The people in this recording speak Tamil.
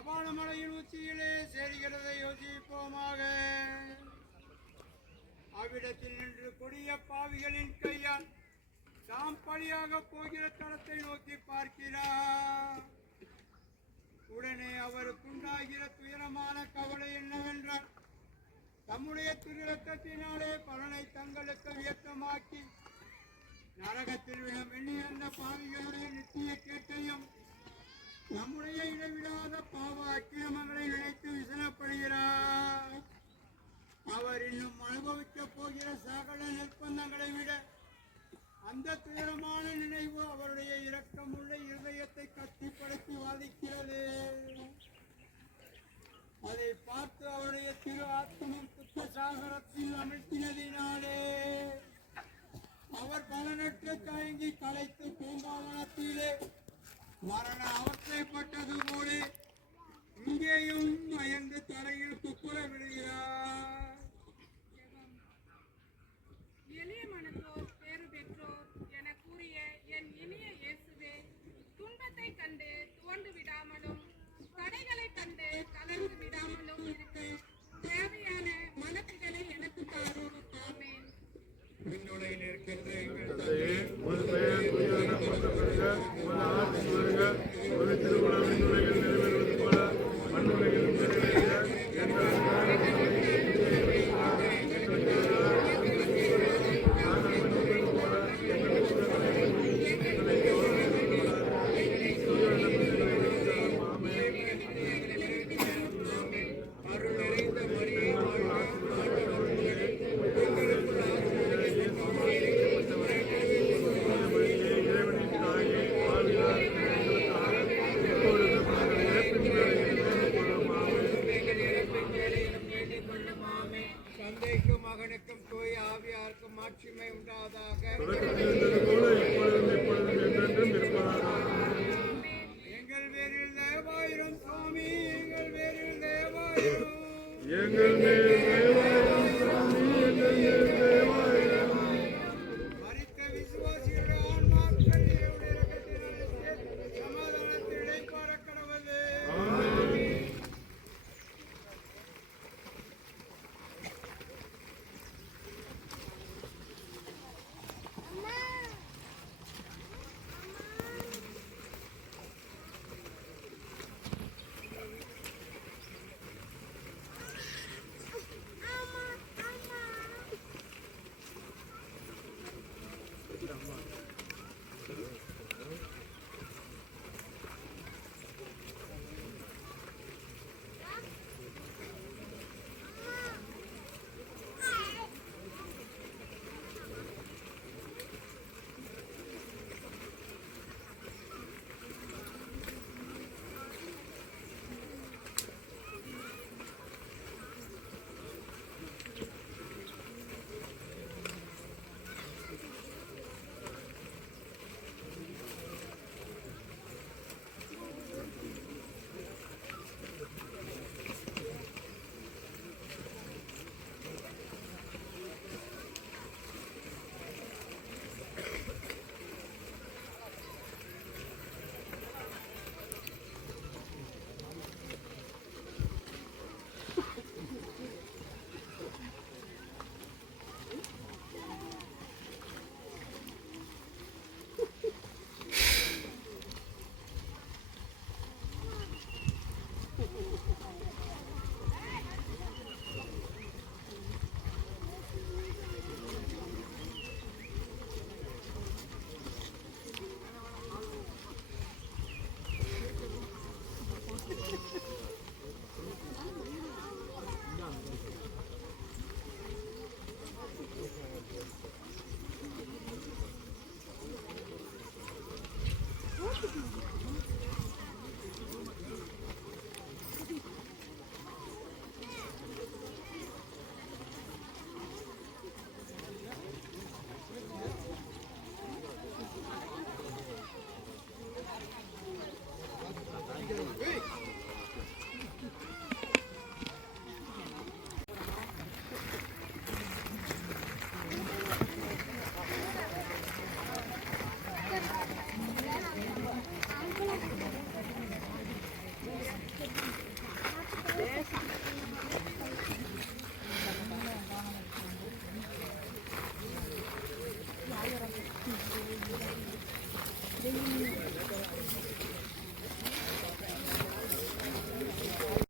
அபானமலையின் உச்சியிலே சேர்கிறதை யோசிப்போமாக. அவ்விடத்தில் நின்று கொடிய பாவிகளின் கையால் தாம் பலியாக போகிற தளத்தை நோக்கி பார்க்கிறார். உடனே அவருக்குண்டாகிற துயரமான கவலை என்னவென்றால், தம்முடைய திருரத்தத்தினாலே பலனை தங்களுக்கு வியக்கமாக்கி நரகத்தில் விடம் எண்ணிய அந்த பாவிகளுடைய நித்திய கேட்டையும் நம்முடைய இடைவிடாத பாவ அக்கிரமங்களை நினைத்து விசனப்படுகிறார். அவர் இன்னும் அனுபவிக்கப் போகிற சகல நிர்பந்தங்களை விட அந்த துயரமான நினைவு அவருடைய இரக்கமுள்ள இருதயத்தை கட்டிப்படுத்தி வாதிக்கிறது. அதை பார்த்து அவருடைய திரு ஆத்மம் புத்த சாகரத்தில் அமிழ்த்தினதினாலே அவர் பலனற்ற தயங்கி கலைத்து பூங்காவனத்திலே மரண அவஸ்தைப்பட்டது போல இங்கேயும் மயந்து தரையில் துப்புர விடுகிறார். எளிய மனத்தோர் பேறு பெற்றோர் என கூறிய என் இனிய இயேசுவே, துன்பத்தை கண்டு துவண்டு விடாமலும் தடைகளை கண்டு கலந்து விடாமலும் இருக்க தேவையான மனசுகளை எனக்கு தாரும். ஆமென். விண்ணுலகில் இருக்கின்ற தந்தைக்கும் மகனுக்கும் தூய ஆவியாருக்கும் மாட்சிமை உண்டாதாக.